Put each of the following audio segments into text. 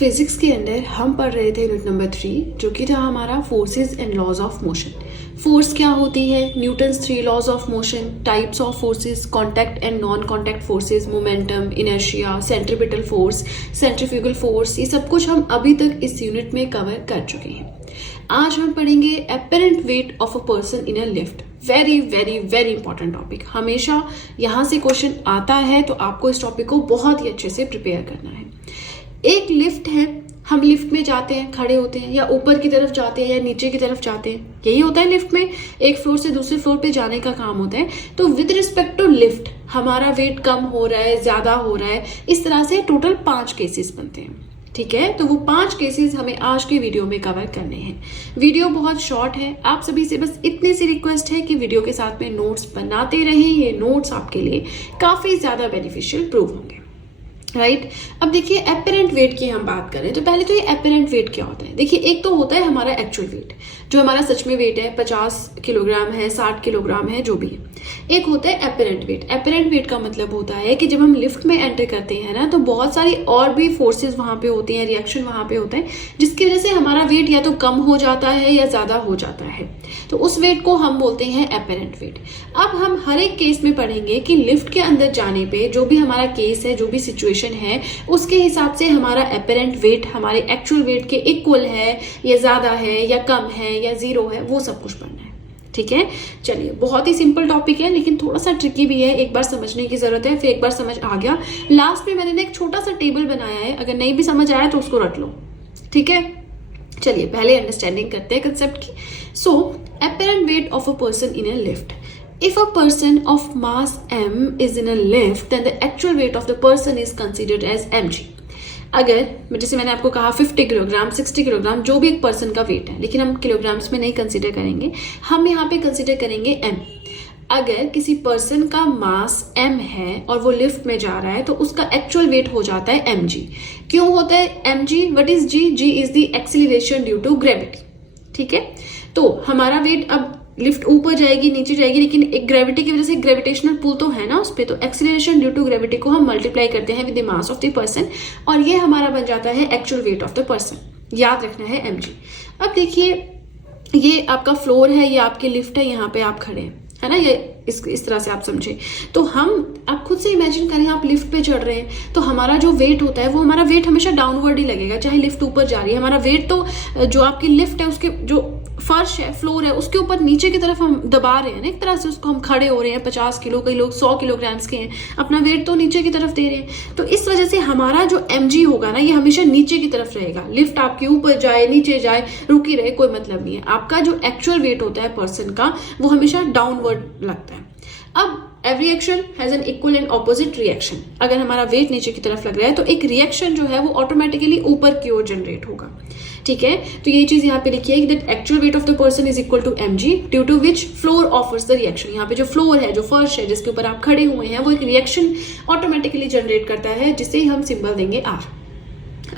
Physics के अंदर हम पढ़ रहे थे यूनिट नंबर 3 जो कि था हमारा forces and laws of motion. Force क्या होती है, Newton's 3 laws of motion, types of forces, contact and non contact forces, momentum, inertia, centripetal force, centrifugal force, ये सब कुछ हम अभी तक इस यूनिट में कवर कर चुके हैं। आज हम पढ़ेंगे apparent weight of a person in a lift. Very very very important topic, हमेशा यहाँ से क्वेश्चन आता है तो आपको इस टॉपिक को बहुत ही अच्छे से प्रिपेयर करना है। एक लिफ्ट है, हम लिफ्ट में जाते हैं, खड़े होते हैं, या ऊपर की तरफ जाते हैं या नीचे की तरफ जाते हैं, यही होता है लिफ्ट में, एक फ्लोर से दूसरे फ्लोर पे जाने का काम होता है। तो विद रिस्पेक्ट टू लिफ्ट हमारा वेट कम हो रहा है, ज्यादा हो रहा है, इस तरह से टोटल 5 केसेस बनते हैं। ठीक है, तो वो 5 केसेस हमें आज के वीडियो में कवर करने हैं। वीडियो बहुत शॉर्ट है, आप सभी से बस इतनी सी रिक्वेस्ट है कि वीडियो के साथ में नोट्स बनाते रहें। ये नोट्स आपके लिए काफी ज्यादा बेनिफिशियल प्रूव होंगे, राइट। अब देखिए एपरेंट वेट की हम बात करें तो पहले तो ये एपरेंट वेट क्या होता है। देखिए एक तो होता है हमारा एक्चुअल वेट, जो हमारा सच में वेट है, 50 किलोग्राम है, 60 किलोग्राम है, जो भी है। एक होता है एपरेंट वेट। एपरेंट वेट का मतलब होता है कि जब हम लिफ्ट में एंटर करते हैं ना, तो बहुत सारी और भी फोर्सेस वहां पे होती हैं, रिएक्शन वहां पे होते हैं, जिसकी वजह से हमारा वेट या तो कम हो जाता है या ज्यादा हो जाता है। तो उस वेट को हम बोलते हैं एपरेंट वेट। अब हम हर एक केस में पढ़ेंगे कि लिफ्ट के अंदर जाने पे जो भी हमारा केस है, जो भी सिचुएशन है, उसके हिसाब से हमारा एपरेंट वेट हमारे एक्चुअल वेट के इक्वल है या ज्यादा है या कम है या 0 है, वो सब कुछ पढ़ना है। ठीक है, चलिए बहुत ही सिंपल टॉपिक है लेकिन थोड़ा सा ट्रिकी भी है, एक बार समझने की जरूरत है, फिर एक बार समझ आ गया। लास्ट में मैंने एक छोटा सा टेबल बनाया है, अगर नहीं भी समझ आया तो उसको रट लो। ठीक है, चलिए पहले अंडरस्टैंडिंग करते हैं कंसेप्ट की। So apparent weight of a person in a lift. If a person of mass m is in a lift, then the actual weight of the person is considered as mg. अगर जैसे मैंने आपको कहा 50 kilogram, 60 kilogram, जो भी एक person का wait है, लेकिन हम किलोग्राम्स में नहीं कंसीडर करेंगे, हम यहाँ पे कंसीडर करेंगे m। अगर किसी पर्सन का मास m है और वो लिफ्ट में जा रहा है तो उसका एक्चुअल वेट हो जाता है mg। क्यों होता है mg? What is g? g is the acceleration due to gravity. ठीक है, तो हमारा वेट, अब लिफ्ट ऊपर जाएगी नीचे जाएगी, लेकिन एक ग्रेविटी की वजह से ग्रेविटेशनल पुल तो है ना उस पे, तो एक्सीलरेशन ड्यू टू ग्रेविटी को हम मल्टीप्लाई करते हैं with the mass of the person और ये हमारा बन जाता है actual weight of the person. याद रखना है mg। अब देखिए ये आपका फ्लोर है, ये आपकी लिफ्ट है, यहाँ पे आप खड़े हैं, है ना, ये इस तरह से आप समझे। तो आप खुद से इमेजिन करें, आप लिफ्ट पे चढ़ रहे हैं तो हमारा जो वेट होता है वो हमारा वेट हमेशा डाउनवर्ड ही लगेगा, चाहे लिफ्ट ऊपर जा रही है। हमारा वेट तो जो आपकी लिफ्ट है उसके जो फर्श है, फ्लोर है, उसके ऊपर नीचे की तरफ हम दबा रहे हैं ना, एक तरह से उसको हम खड़े हो रहे हैं। 50 किलो, कई लोग 100 किलोग्राम्स के हैं, अपना वेट तो नीचे की तरफ दे रहे हैं। तो इस वजह से हमारा जो mg होगा ना, ये हमेशा नीचे की तरफ रहेगा। लिफ्ट आपके ऊपर जाए, नीचे जाए, रुकी रहे, कोई मतलब नहीं है। आपका जो एक्चुअल वेट होता है पर्सन का, वो हमेशा डाउनवर्ड लगता है। अब every action has an equal and opposite reaction. अगर हमारा वेट नीचे की तरफ लग रहा है तो एक रिएक्शन जो है वो ऑटोमेटिकली ऊपर की ओर जनरेट होगा। ठीक है, तो ये चीज यहाँ पे लिखी है that actual weight of the person is equal to mg due to which floor offers the reaction. यहाँ पे जो फ्लोर है, जो फर्श है, जिसके ऊपर आप खड़े हुए हैं, वो एक रिएक्शन ऑटोमेटिकली जनरेट करता है, जिसे हम सिंबल देंगे r।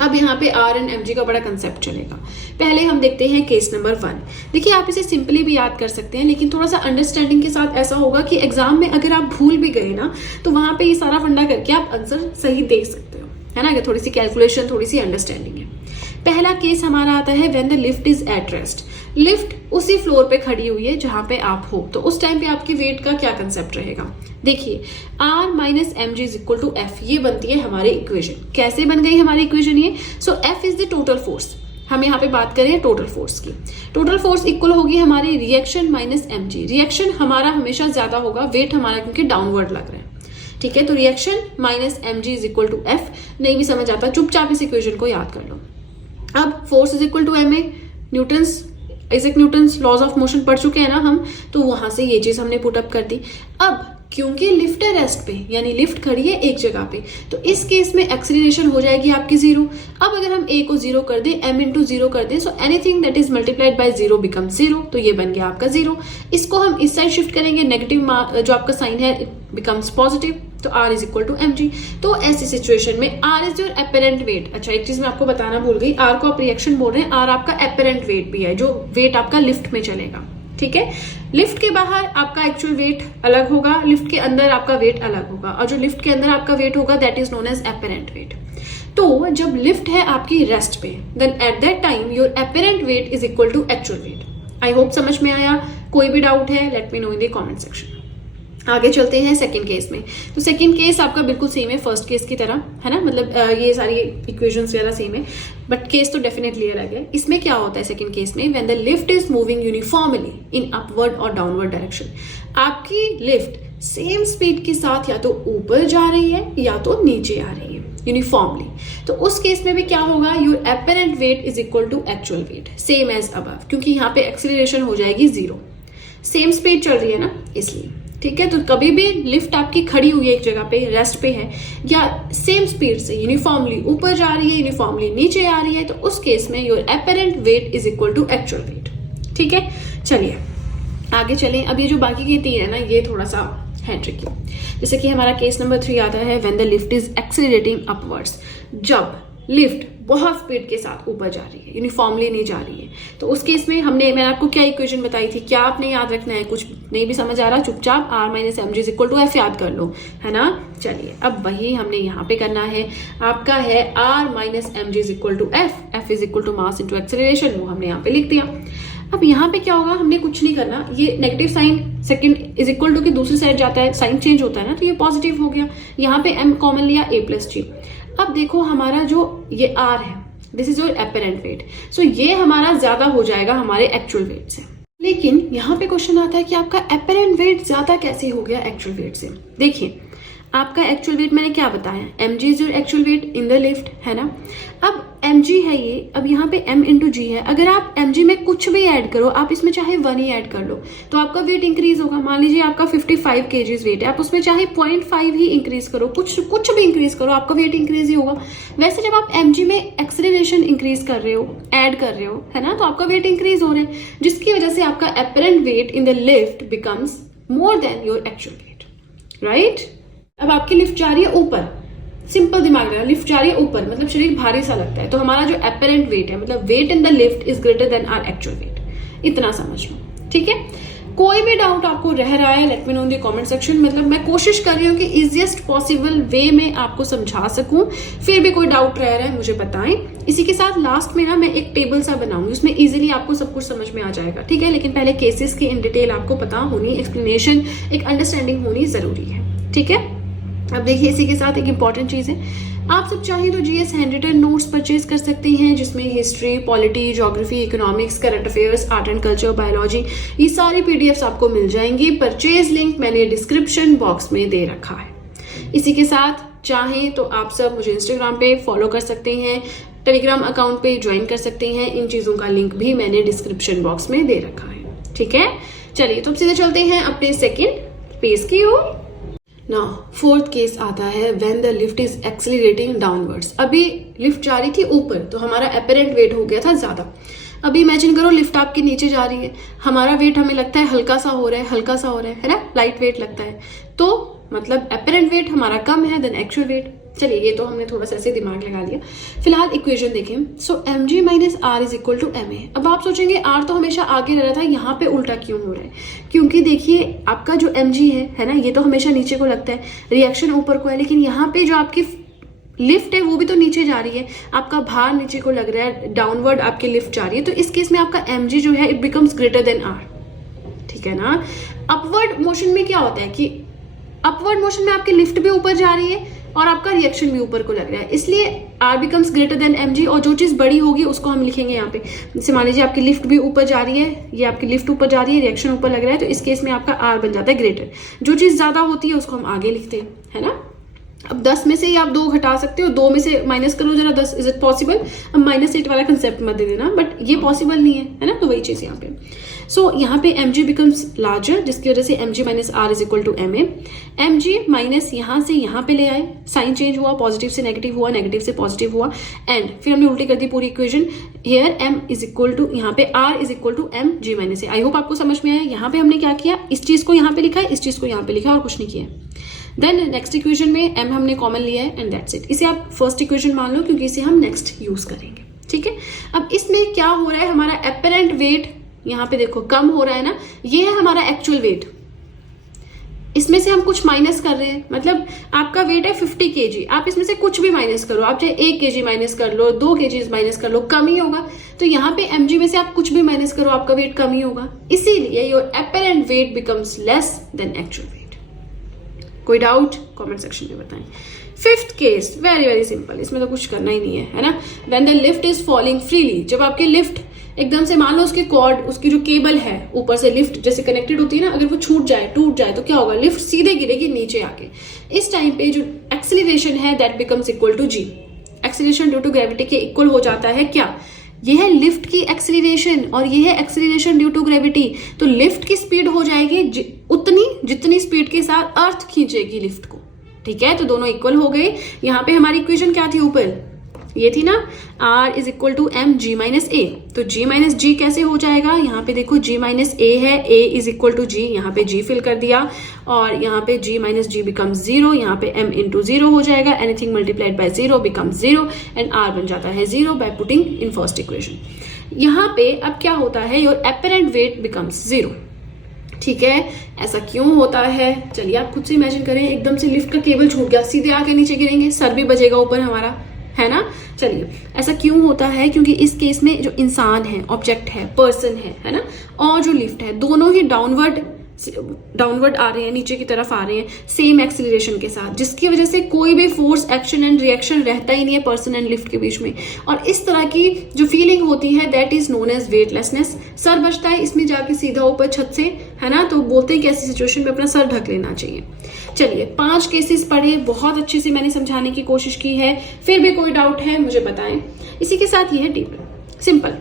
अब यहाँ पे r एंड mg का बड़ा कंसेप्ट चलेगा। पहले हम देखते हैं केस नंबर 1। देखिए आप इसे सिंपली भी याद कर सकते हैं, लेकिन थोड़ा सा अंडरस्टैंडिंग के साथ ऐसा होगा कि एग्जाम में अगर आप भूल भी गए ना, तो वहां पे ये सारा फंडा करके आप आंसर सही दे सकते हो, है ना। अगर थोड़ी सी कैलकुलेशन, थोड़ी सी अंडरस्टैंडिंग है। पहला केस हमारा आता है when the lift is at rest. Lift उसी फ्लोर पे खड़ी हुई है जहां पे आप हो, तो उस टाइम पे आपके वेट का क्या कंसेप्ट रहेगा। देखिए r minus mg is equal to f, ये बनती है हमारी इक्वेशन। कैसे बन गई हमारी इक्वेशन ये? सो f is the total force. हम यहाँ पे बात करें टोटल फोर्स की। टोटल फोर्स इक्वल होगी हमारी रिएक्शन माइनस mg। रिएक्शन हमारा हमेशा ज्यादा होगा, वेट हमारा क्योंकि डाउनवर्ड लग रहा है। ठीक है, तो reaction minus mg is equal to f। नहीं भी समझ आता, चुपचाप इस इक्वेशन को याद कर लो। अब force is equal to ma, Newton's, Isaac Newton's laws of motion पढ़ चुके हैं ना हम, तो वहां से ये चीज हमने पुट अप कर दी। अब क्योंकि लिफ्ट है रेस्ट पे, यानी लिफ्ट खड़ी है एक जगह पे, तो इस केस में एक्सीलरेशन हो जाएगी आपकी 0। अब अगर हम a को 0 कर दें, m इंटू 0 कर दें, so anything that is multiplied by 0 become 0, तो ये बन गया आपका 0। इसको हम इस साइड शिफ्ट करेंगे, नेगेटिव जो आपका साइन है बिकम्स पॉजिटिव, तो r is equal to mg। तो ऐसी सिचुएशन में r is your apparent weight. अच्छा एक चीज मैं आपको बताना भूल गई, r को आप रिएक्शन बोल रहे हैं, r आपका एपरेंट वेट भी है, जो वेट आपका लिफ्ट में चलेगा। ठीक है, लिफ्ट के बाहर आपका एक्चुअल वेट अलग होगा, लिफ्ट के अंदर आपका वेट अलग होगा, और जो लिफ्ट के अंदर आपका वेट होगा that is known as apparent weight. तो जब लिफ्ट है आपकी रेस्ट पे, then at that time your apparent weight is equal to actual weight. I hope समझ में आया। कोई भी डाउट है let me know in the comment section. आगे चलते हैं सेकंड केस में। तो सेकंड केस आपका बिल्कुल सेम है फर्स्ट केस की तरह, है ना, मतलब ये सारी इक्वेशंस वगैरह सेम है, बट केस तो डेफिनेटली अलग है। इसमें क्या होता है सेकंड केस में, when the lift is moving uniformly in upward और डाउनवर्ड डायरेक्शन। आपकी लिफ्ट सेम स्पीड के साथ या तो ऊपर जा रही है या तो नीचे आ रही है यूनिफॉर्मली, तो उस केस में भी क्या होगा, your apparent weight is equal to actual weight, same as above, क्योंकि यहाँ पे एक्सीलरेशन हो जाएगी 0, सेम स्पीड चल रही है ना इसलिए। ठीक है, तो कभी भी लिफ्ट आपकी खड़ी हुई है एक जगह पे, रेस्ट पे है, या सेम स्पीड से यूनिफॉर्मली ऊपर जा रही है, यूनिफॉर्मली नीचे आ रही है, तो उस केस में your apparent weight is equal to actual weight. ठीक है, चलिए आगे चलें। अब ये जो बाकी के तीन है ना, ये थोड़ा सा है ट्रिकी। जैसे कि हमारा केस नंबर 3 आता है, when the lift is accelerating upwards, जब लिफ्ट बहुत स्पीड के साथ ऊपर जा रही है, यूनिफॉर्मली नहीं जा रही है। तो उस केस में मैंने आपको क्या इक्वेशन बताई थी, क्या आपने याद रखना है, कुछ नहीं भी समझ आ रहा चुपचाप R minus M G is equal to F याद कर लो, है ना। चलिए अब वही हमने यहाँ पे करना है। आपका है R minus M G is equal to F is equal to mass into acceleration, वो हमने यहाँ पे लिख दिया। अब यहाँ पे क्या होगा, हमने कुछ नहीं करना, ये negative sign second is equal to की दूसरी साइड जाता है, साइन चेंज होता है ना, तो ये पॉजिटिव हो गया। यहाँ पे m कॉमन लिया, a प्लस जी। अब देखो हमारा जो ये r है, this is your apparent weight, so ये हमारा ज्यादा हो जाएगा हमारे एक्चुअल वेट से। लेकिन यहाँ पे क्वेश्चन आता है कि आपका अपेरेंट वेट ज्यादा कैसे हो गया एक्चुअल वेट से। देखिए आपका एक्चुअल वेट मैंने क्या बताया, mg is your actual wait in the lift, है ना। अब mg है ये, अब यहाँ पे m इंटू जी है, अगर आप mg में कुछ भी ऐड करो, आप इसमें चाहे 1 ही ऐड कर लो तो आपका वेट इंक्रीज होगा। मान लीजिए आपका 55 kg वेट है, आप उसमें चाहे 0.5 ही इंक्रीज करो, कुछ भी इंक्रीज करो, आपका वेट इंक्रीज ही होगा। वैसे जब आप mg में एक्सेलरेशन इंक्रीज कर रहे हो, ऐड कर रहे हो, है ना, तो आपका वेट इंक्रीज हो रहा है, जिसकी वजह से आपका apparent wait in the lift becomes more than your actual wait, right. अब आपकी लिफ्ट जा रही है ऊपर, सिंपल दिमाग लगा, लिफ्ट जा रही है ऊपर मतलब शरीर भारी सा लगता है, तो हमारा जो अपेरेंट वेट है, मतलब weight in the lift is greater than our actual weight, इतना समझ लो। ठीक है, कोई भी डाउट आपको रह रहा है let me know in the comment section. मतलब मैं कोशिश कर रही हूँ कि इजीएस्ट पॉसिबल वे में आपको समझा सकूं, फिर भी कोई डाउट रह रहा है मुझे बताएं। इसी के साथ लास्ट में ना मैं एक टेबल सा बनाऊंगी, उसमें इजीली आपको सब कुछ समझ में आ जाएगा। ठीक है, लेकिन पहले केसेस की इन डिटेल आपको पता होनी, एक्सप्लेनेशन, एक अंडरस्टैंडिंग होनी जरूरी है। ठीक है, अब देखिए इसी के साथ एक इंपॉर्टेंट चीज है, आप सब चाहिए तो जीएस हैंडरिटन नोट्स परचेज कर सकते हैं, जिसमें history, polity, geography, economics, current affairs, art and culture, biology, ये सारी पीडीएफ्स आपको मिल जाएंगी। परचेज लिंक मैंने डिस्क्रिप्शन बॉक्स में दे रखा है। इसी के साथ चाहें तो आप सब मुझे इंस्टाग्राम पे फॉलो कर सकते हैं, टेलीग्राम अकाउंट पे ज्वाइन कर सकते हैं, इन चीजों का लिंक भी मैंने डिस्क्रिप्शन बॉक्स में दे रखा है। ठीक है, चलिए तो अब सीधे चलते हैं अपने सेकेंड पेज की ओर। नाउ फोर्थ केस आता है, when the lift is accelerating downwards. अभी लिफ्ट जा रही थी ऊपर, तो हमारा अपेरेंट वेट हो गया था ज्यादा। अभी इमेजिन करो लिफ्ट आपके नीचे जा रही है, हमारा वेट हमें लगता है हल्का सा हो रहा है, हल्का सा हो रहा है ना, लाइट वेट लगता है, तो मतलब अपेरेंट वेट हमारा कम है देन एक्चुअल वेट। चलिए ये तो हमने थोड़ा सा ऐसे दिमाग लगा लिया। फिलहाल इक्वेशन देखें, so mg minus R is equal to ma। अब आप सोचेंगे आर तो हमेशा आगे रह रहा था, यहाँ पे उल्टा क्यों हो रहा है, क्योंकि देखिए आपका जो mg है ना, ये तो हमेशा नीचे को लगता है, रिएक्शन ऊपर को है, लेकिन यहाँ पे जो आपकी लिफ्ट है वो भी तो नीचे जा रही है, आपका भार नीचे को लग रहा है, डाउनवर्ड आपकी लिफ्ट जा रही है, तो इस केस में आपका mg जो है it becomes greater than R. ठीक है ना। अपवर्ड मोशन में क्या होता है कि अपवर्ड मोशन में आपकी लिफ्ट भी ऊपर जा रही है और आपका रिएक्शन भी ऊपर को लग रहा है, इसलिए R becomes greater then mg, और जो चीज बड़ी होगी उसको हम लिखेंगे यहाँ पे। जैसे मान लीजिए आपकी लिफ्ट भी ऊपर जा रही है, ये आपकी लिफ्ट ऊपर जा रही है, रिएक्शन ऊपर लग रहा है, तो इस केस में आपका R बन जाता है ग्रेटर। जो चीज ज्यादा होती है उसको हम आगे लिखते हैं, है ना। अब 10 में से ही आप 2 घटा सकते हो, 2 में से माइनस करो जरा 10, इज इट पॉसिबल। अब -8 वाला कंसेप्ट मत दे देना, बट ये पॉसिबल नहीं है ना, तो वही चीज यहाँ पे। सो यहाँ पे mg बिकम्स लार्जर, जिसकी वजह से mg minus R is equal to ma। mg minus यहाँ से यहाँ पे ले आए, साइन चेंज हुआ, पॉजिटिव से नेगेटिव हुआ, नेगेटिव से पॉजिटिव हुआ, एंड फिर हमने उल्टी कर दी पूरी equation. Here m is equal to, यहाँ पे r is equal to mg minus a। I hope आपको समझ में आया। यहाँ पे हमने क्या किया, इस चीज को यहाँ पे लिखा है, इस चीज को यहाँ पे लिखा है, और कुछ नहीं किया। देन नेक्स्ट इक्वेशन में m हमने कॉमन लिया है एंड दैट्स इट। इसे आप फर्स्ट इक्वेशन मान लो, क्योंकि इसे हम नेक्स्ट यूज करेंगे। ठीक है, अब इसमें क्या हो रहा है, हमारा अपेरेंट वेट यहाँ पे देखो कम हो रहा है ना, ये है हमारा एक्चुअल वेट, इसमें से हम कुछ माइनस कर रहे हैं, मतलब आपका वेट है 50 kg, आप इसमें से कुछ भी माइनस करो, आप चाहे 1 kg माइनस कर लो, 2 kg माइनस कर लो, कम ही होगा। तो यहाँ पे mg में से आप कुछ भी माइनस करो, आपका वेट कम ही होगा, इसीलिए your apparent weight becomes less than actual weight। कोई डाउट कमेंट सेक्शन में बताएं। Fifth case very very simple, इसमें तो कुछ करना ही नहीं है ना। When the lift is falling freely, जब आपकी लिफ्ट एकदम से, मान लो उसके कॉर्ड, उसकी जो केबल है ऊपर से लिफ्ट जैसे कनेक्टेड होती है ना, अगर वो छूट जाए, टूट जाए, तो क्या होगा, लिफ्ट सीधे गिरेगी नीचे आके। इस टाइम पे जो एक्सीलरेशन है that becomes equal to G. Acceleration due to gravity के इक्वल हो जाता है क्या, यह है लिफ्ट की एक्सीलरेशन और यह है एक्सीलरेशन ड्यू टू ग्रेविटी। तो लिफ्ट की स्पीड हो जाएगी उतनी जितनी स्पीड के साथ अर्थ खींचेगी लिफ्ट को, ठीक है। तो दोनों इक्वल हो गए। यहाँ पे हमारी इक्वेशन क्या थी ऊपर, ये थी ना, R is equal to m g minus a. तो G माइनस जी कैसे हो जाएगा, यहाँ पे देखो G माइनस ए है, A इज इक्वल टू जी, यहाँ पे G फिल कर दिया और यहाँ पे G माइनस जी बिकम्स 0, यहाँ पे M इंटू 0 हो जाएगा, anything multiplied by 0 becomes 0 and R बन जाता है 0 by putting in first equation. यहाँ पे अब क्या होता है, योर एपरेंट वेट बिकम्स 0, ठीक है। ऐसा क्यों होता है, चलिए आप खुद से इमेजिन करें, एकदम से लिफ्ट का केबल छूट गया, सीधे आके नीचे गिरेंगे, सर भी बजेगा ऊपर हमारा, है ना। चलिए ऐसा क्यों होता है, क्योंकि इस केस में जो इंसान है, ऑब्जेक्ट है, पर्सन है ना, और जो लिफ्ट है, दोनों ही डाउनवर्ड आ रहे हैं, नीचे की तरफ आ रहे हैं सेम एक्सीलरेशन के साथ, जिसकी वजह से कोई भी फोर्स, एक्शन एंड रिएक्शन रहता ही नहीं है पर्सन एंड लिफ्ट के बीच में। और इस तरह की जो फीलिंग होती है that is known as weightlessness. सर बचता है इसमें जाके सीधा ऊपर छत से, है ना। तो बोलते हैं कि ऐसी सिचुएशन में अपना सर ढक लेना चाहिए। चलिए 5 केसेस पढ़े, बहुत अच्छे से मैंने समझाने की कोशिश की है, फिर भी कोई डाउट है मुझे बताएं। इसी के साथ ये है टेबल, सिंपल।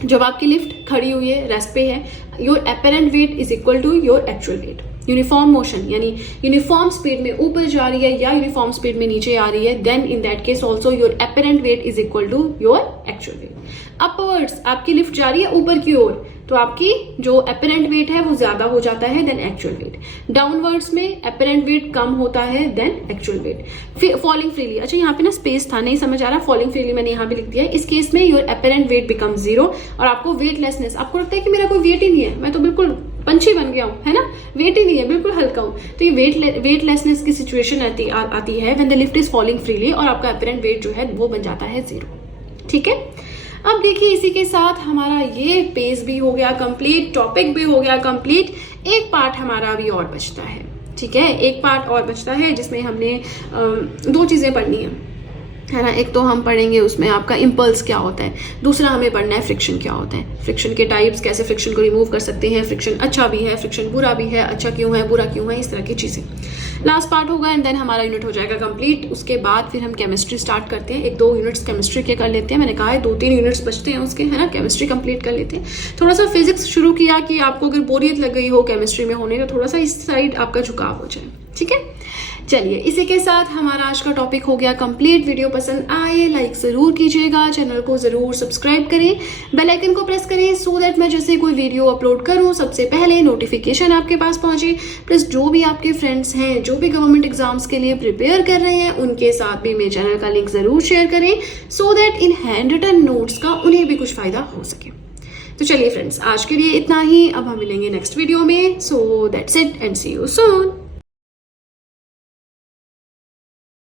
जब आपकी लिफ्ट खड़ी हुई है, रेस्ट पे है, your apparent weight is equal to your actual weight. Uniform motion यानी यूनिफॉर्म स्पीड में ऊपर जा रही है या यूनिफॉर्म स्पीड में नीचे आ रही है, then in that case also your apparent weight is equal to your actual weight. Upwards आपकी लिफ्ट जा रही है ऊपर की ओर, तो आपकी जो एपरेंट वेट है वो ज्यादा हो जाता है देन एक्चुअल वेट। डाउनवर्ड्स में एपरेंट वेट कम होता है then actual weight. Falling freely, अच्छा यहाँ पे ना स्पेस था, नहीं समझ आ रहा, फॉलिंग फ्रीली मैंने यहाँ भी लिख दिया है। इस केस में योर एपरेंट वेट बिकम 0 और आपको वेटलेसनेस, आपको लगता है कि मेरा कोई वेट ही नहीं है, मैं तो बिल्कुल पंछी बन गया हूँ, है ना, वेट ही नहीं है, बिल्कुल हल्का हूँ। तो ये वेटलेसनेस की सिचुएशन आती है when the lift is falling freely और आपका एपरेंट वेट जो है वो बन जाता है 0, ठीक है। अब देखिए इसी के साथ हमारा ये पेज भी हो गया कंप्लीट, टॉपिक भी हो गया कंप्लीट। एक पार्ट हमारा अभी और बचता है, ठीक है, एक पार्ट और बचता है जिसमें हमने 2 चीजें पढ़नी है ना। एक तो हम पढ़ेंगे उसमें आपका इम्पल्स क्या होता है, दूसरा हमें पढ़ना है फ्रिक्शन क्या होता है, फ्रिक्शन के टाइप्स, कैसे फ्रिक्शन को रिमूव कर सकते हैं, फ्रिक्शन अच्छा भी है, फ्रिक्शन बुरा भी है, अच्छा क्यों है, बुरा क्यों है, इस तरह की चीजें। लास्ट पार्ट होगा एंड देन हमारा यूनिट हो जाएगा कंप्लीट। उसके बाद फिर हम केमिस्ट्री स्टार्ट करते हैं, 1-2 यूनिट्स केमिस्ट्री के कर लेते हैं, मैंने कहा है 2-3 यूनिट्स बचते हैं उसके, है ना। केमिस्ट्री कंप्लीट कर लेते हैं। थोड़ा सा फिजिक्स शुरू किया कि आपको अगर बोरियत लग गई हो केमिस्ट्री में होने का, थोड़ा सा इस साइड आपका झुकाव हो जाए, ठीक है। चलिए इसी के साथ हमारा आज का टॉपिक हो गया कंप्लीट। वीडियो पसंद आए लाइक जरूर कीजिएगा, चैनल को जरूर सब्सक्राइब करें, बेल आइकन को प्रेस करें सो दैट मैं जैसे कोई वीडियो अपलोड करूं सबसे पहले नोटिफिकेशन आपके पास पहुंचे। प्लस जो भी आपके फ्रेंड्स हैं जो भी गवर्नमेंट एग्जाम्स के लिए प्रिपेयर कर रहे हैं उनके साथ भी मेरे चैनल का लिंक जरूर शेयर करें so that in hand written notes का उन्हें भी कुछ फायदा हो सके। तो चलिए फ्रेंड्स आज के लिए इतना ही, अब हम मिलेंगे नेक्स्ट वीडियो में। So that's it and see you soon.